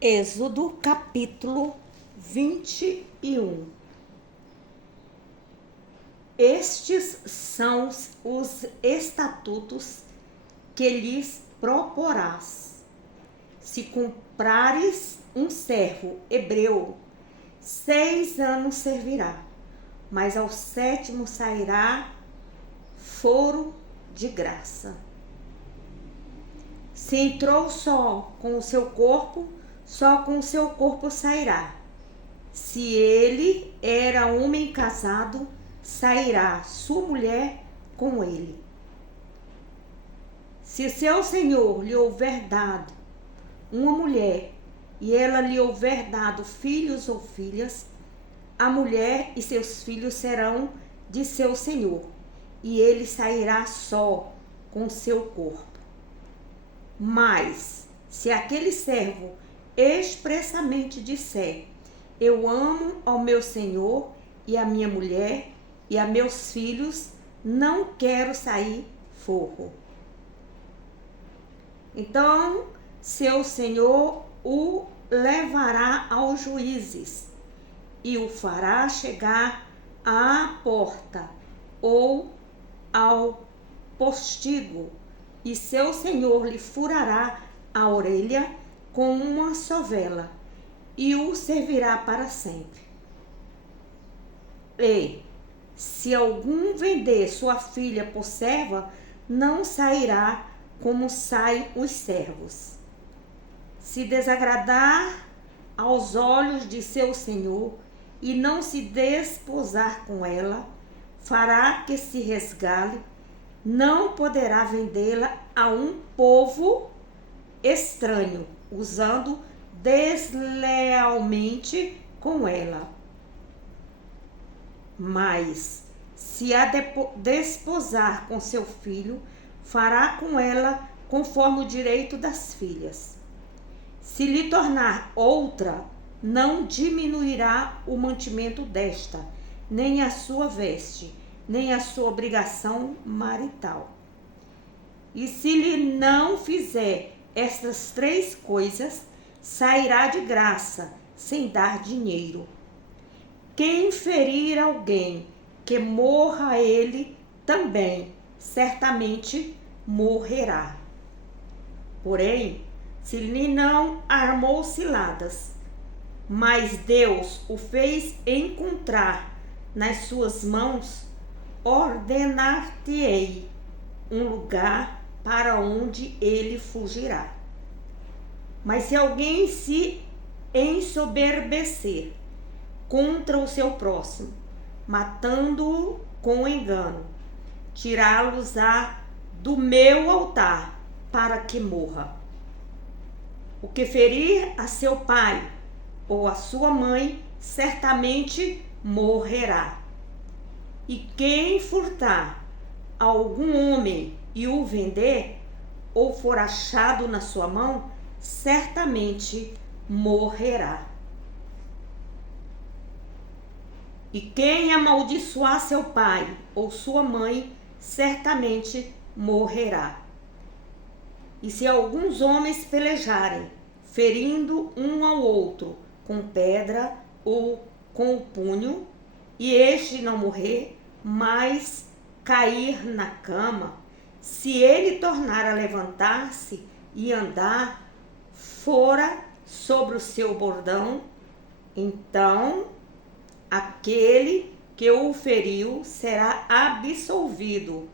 Êxodo capítulo 21. Estes são os estatutos que lhes proporás. Se comprares um servo hebreu, 6 anos servirá, mas ao 7º sairá foro de graça. Se entrou só com o seu corpo, só com o seu corpo sairá. Se ele era homem casado, sairá sua mulher com ele. Se seu senhor lhe houver dado uma mulher e ela lhe houver dado filhos ou filhas, a mulher e seus filhos serão de seu senhor, e ele sairá só com seu corpo. Mas, se aquele servo expressamente disser: eu amo ao meu senhor e a minha mulher e a meus filhos, não quero sair forro. Então, seu senhor o levará aos juízes e o fará chegar à porta ou ao postigo, e seu senhor lhe furará a orelha com uma sovela e o servirá para sempre. E, se algum vender sua filha por serva, não sairá como saem os servos. Se desagradar aos olhos de seu senhor e não se desposar com ela, fará que se resgale, não poderá vendê-la a um povo estranho, usando deslealmente com ela. Mas, se a desposar com seu filho, fará com ela conforme o direito das filhas. Se lhe tornar outra, não diminuirá o mantimento desta, nem a sua veste, nem a sua obrigação marital. E se lhe não fizer estas 3 coisas, sairá de graça, sem dar dinheiro. Quem ferir alguém, que morra ele também, certamente morrerá. Porém, se lhe não armou ciladas, mas Deus o fez encontrar nas suas mãos, ordenar-te-ei um lugar para onde ele fugirá. Mas se alguém se ensoberbecer contra o seu próximo, matando-o com engano, tirá-los-á do meu altar para que morra. O que ferir a seu pai ou a sua mãe, certamente morrerá. E quem furtar algum homem e o vender, ou for achado na sua mão, certamente morrerá. E quem amaldiçoar seu pai ou sua mãe, certamente morrerá. E se alguns homens pelejarem, ferindo um ao outro com pedra ou com o punho, e este não morrer, mas cair na cama, se ele tornar a levantar-se e andar fora sobre o seu bordão, então aquele que o feriu será absolvido.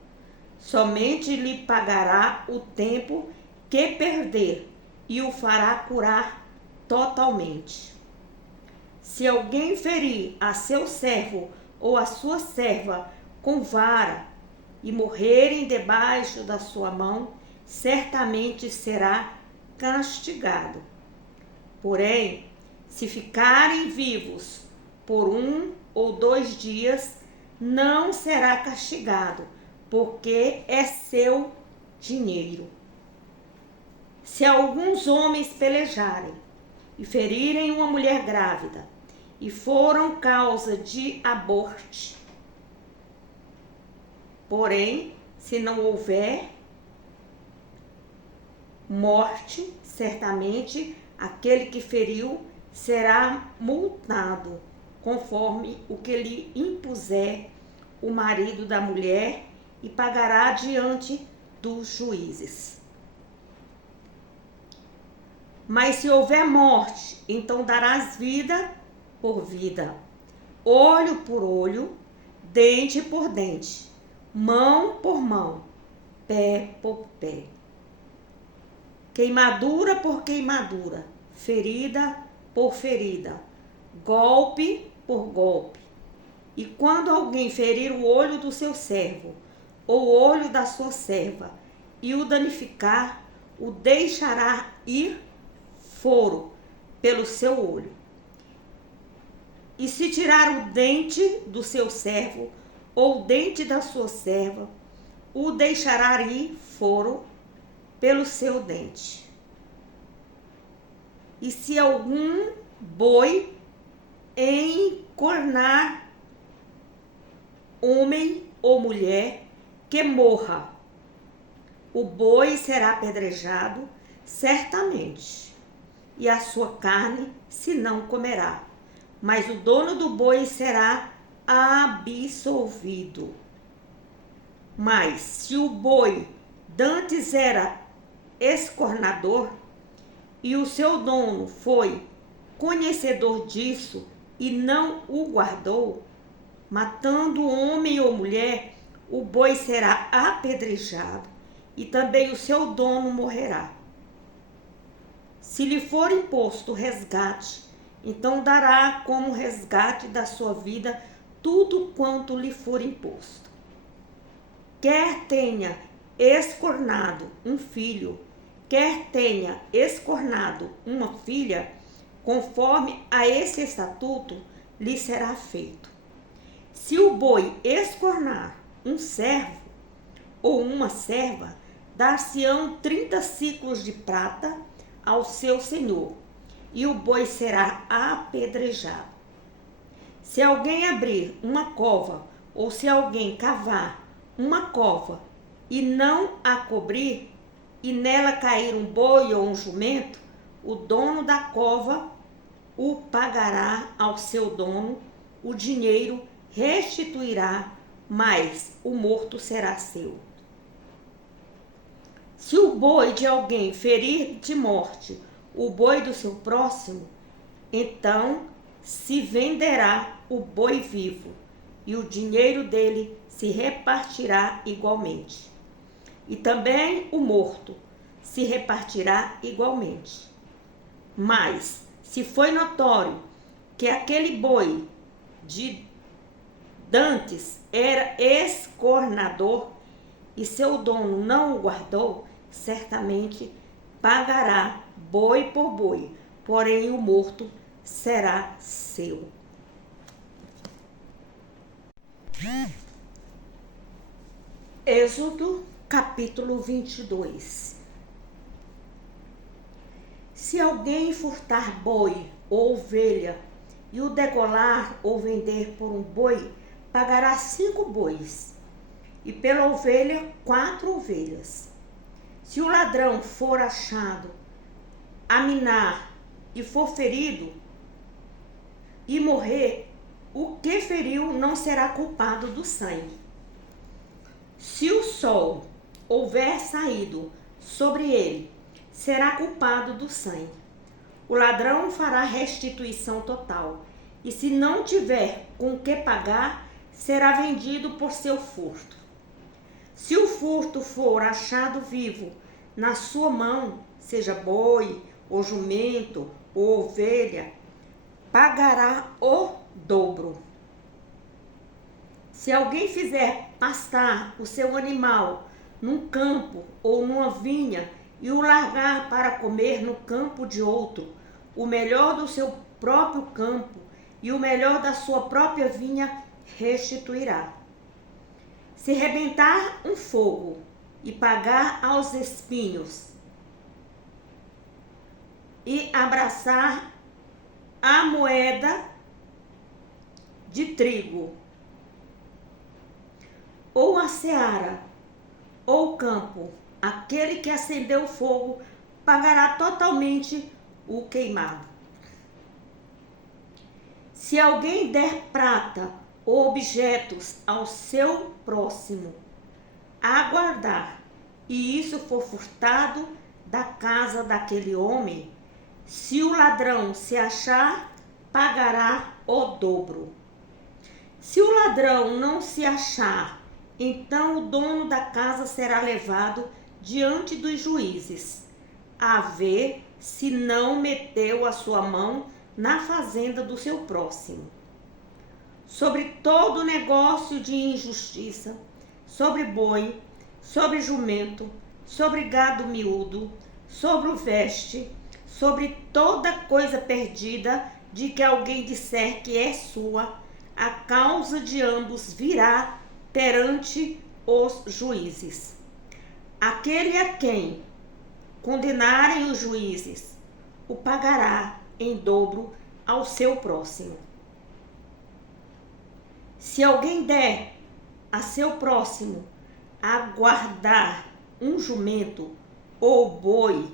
Somente lhe pagará o tempo que perder e o fará curar totalmente. Se alguém ferir a seu servo ou a sua serva com vara e morrerem debaixo da sua mão, certamente será castigado. Porém, se ficarem vivos por 1 ou 2 dias, não será castigado, porque é seu dinheiro. Se alguns homens pelejarem e ferirem uma mulher grávida, e foram causa de aborto, porém, se não houver morte, certamente aquele que feriu será multado, conforme o que lhe impuser o marido da mulher, e pagará diante dos juízes. Mas se houver morte, então darás vida por vida, olho por olho, dente por dente, mão por mão, pé por pé. Queimadura por queimadura, ferida por ferida, golpe por golpe. E quando alguém ferir o olho do seu servo, ou o olho da sua serva, e o danificar, o deixará ir foro pelo seu olho. E se tirar o dente do seu servo, ou o dente da sua serva, o deixará ir foro pelo seu dente. E se algum boi encornar homem ou mulher, que morra, o boi será apedrejado certamente, e a sua carne se não comerá, mas o dono do boi será absolvido. Mas se o boi dantes era escornador, e o seu dono foi conhecedor disso e não o guardou, matando homem ou mulher, o boi será apedrejado e também o seu dono morrerá. Se lhe for imposto resgate, então dará como resgate da sua vida tudo quanto lhe for imposto. Quer tenha escornado um filho, quer tenha escornado uma filha, conforme a esse estatuto lhe será feito. Se o boi escornar um servo ou uma serva, dar-se-ão 30 siclos de prata ao seu senhor, e o boi será apedrejado. Se alguém abrir uma cova, ou se alguém cavar uma cova e não a cobrir, e nela cair um boi ou um jumento, o dono da cova o pagará ao seu dono, o dinheiro restituirá, mas o morto será seu. Se o boi de alguém ferir de morte o boi do seu próximo, então se venderá o boi vivo, e o dinheiro dele se repartirá igualmente. E também o morto se repartirá igualmente. Mas, se foi notório que aquele boi de dantes era escornador e seu dono não o guardou, certamente pagará boi por boi, porém o morto será seu. Êxodo, capítulo 22. Se alguém furtar boi ou ovelha e o degolar ou vender por um boi, pagará 5 bois, e pela ovelha 4 ovelhas. Se o ladrão for achado a minar e for ferido e morrer, o que feriu não será culpado do sangue. Se o sol houver saído sobre ele, será culpado do sangue. O ladrão fará restituição total, e se não tiver com que pagar, será vendido por seu furto. Se o furto for achado vivo na sua mão, seja boi, ou jumento, ou ovelha, pagará o dobro. Se alguém fizer pastar o seu animal num campo ou numa vinha e o largar para comer no campo de outro, o melhor do seu próprio campo e o melhor da sua própria vinha restituirá. Se rebentar um fogo e pagar aos espinhos e abraçar a moeda de trigo, ou a seara, ou o campo, aquele que acendeu o fogo pagará totalmente o queimado. Se alguém der prata ou objetos ao seu próximo a guardar, e isso for furtado da casa daquele homem, se o ladrão se achar, pagará o dobro. Se o ladrão não se achar, então o dono da casa será levado diante dos juízes, a ver se não meteu a sua mão na fazenda do seu próximo. Sobre todo negócio de injustiça, sobre boi, sobre jumento, sobre gado miúdo, sobre o veste, sobre toda coisa perdida de que alguém disser que é sua, a causa de ambos virá perante os juízes. Aquele a quem condenarem os juízes, o pagará em dobro ao seu próximo. Se alguém der a seu próximo a guardar um jumento, ou boi,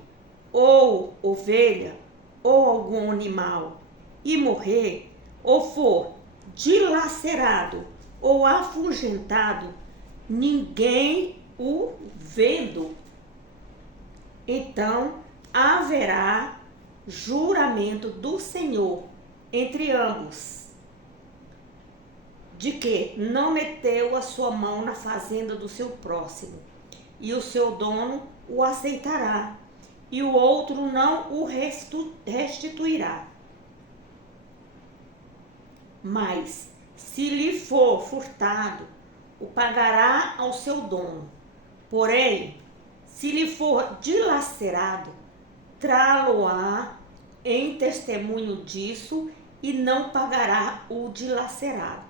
ou ovelha, ou algum animal, e morrer, ou for dilacerado ou afugentado, ninguém o vendo, então haverá juramento do Senhor entre ambos, de que não meteu a sua mão na fazenda do seu próximo, e o seu dono o aceitará, e o outro não o restituirá. Mas, se lhe for furtado, o pagará ao seu dono. Porém, se lhe for dilacerado, trá-lo-á em testemunho disso e não pagará o dilacerado.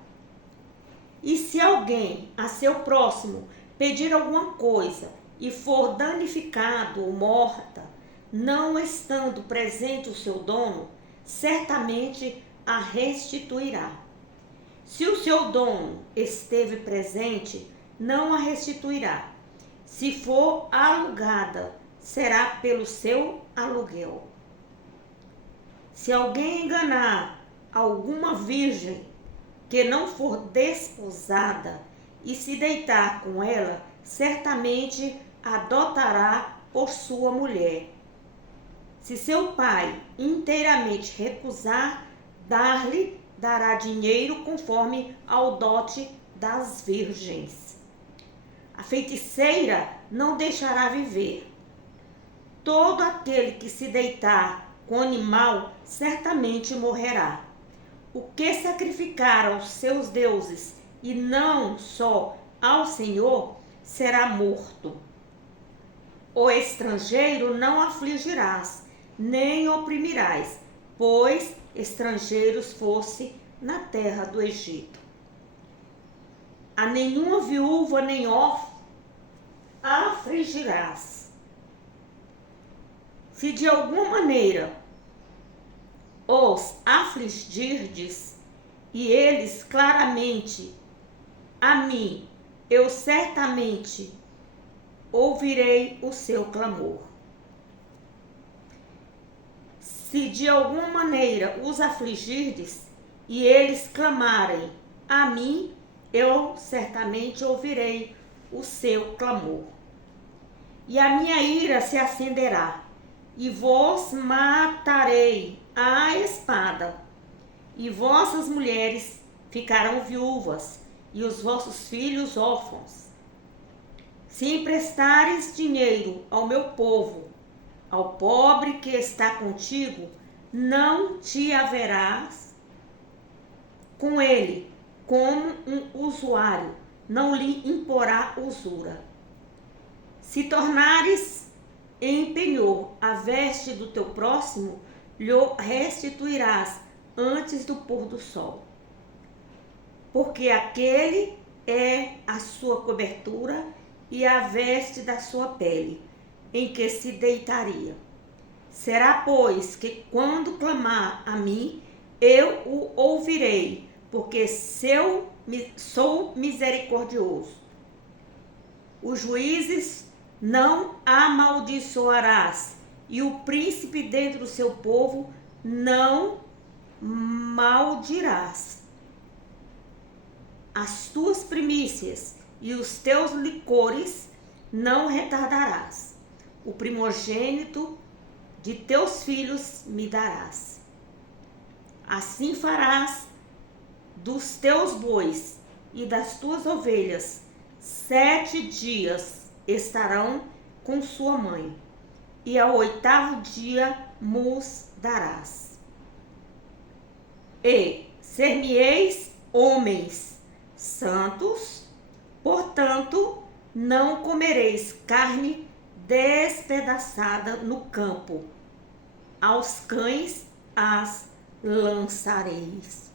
E se alguém a seu próximo pedir alguma coisa e for danificado ou morta, não estando presente o seu dono, certamente a restituirá. Se o seu dono esteve presente, não a restituirá. Se for alugada, será pelo seu aluguel. Se alguém enganar alguma virgem que não for desposada e se deitar com ela, certamente adotará por sua mulher. Se seu pai inteiramente recusar, dará dinheiro conforme ao dote das virgens. A feiticeira não deixará viver. Todo aquele que se deitar com animal certamente morrerá. O que sacrificar aos seus deuses e não só ao Senhor será morto. O estrangeiro não afligirás, nem oprimirás, pois estrangeiros fosse na terra do Egito. A nenhuma viúva nem órfã afligirás. Se de alguma maneira os afligirdes, e eles claramente a mim, eu certamente ouvirei o seu clamor. Se de alguma maneira os afligirdes, e eles clamarem a mim, eu certamente ouvirei o seu clamor. E a minha ira se acenderá, e vos matarei à espada, e vossas mulheres ficarão viúvas, e os vossos filhos órfãos. Se emprestares dinheiro ao meu povo, ao pobre que está contigo, não te haverás com ele como um usuário, não lhe imporá usura. Se tornares em penhor a veste do teu próximo, lhe restituirás antes do pôr do sol. Porque aquele é a sua cobertura e a veste da sua pele, em que se deitaria. Será, pois, que quando clamar a mim, eu o ouvirei, porque sou misericordioso. Os juízes não amaldiçoarás, e o príncipe dentre o seu povo não maldirás. As tuas primícias e os teus licores não retardarás. O primogênito de teus filhos me darás. Assim farás dos teus bois e das tuas ovelhas. 7 dias estarão com sua mãe, e ao 8º dia mus darás. E ser-me-eis homens santos, portanto, não comereis carne despedaçada no campo, aos cães as lançareis.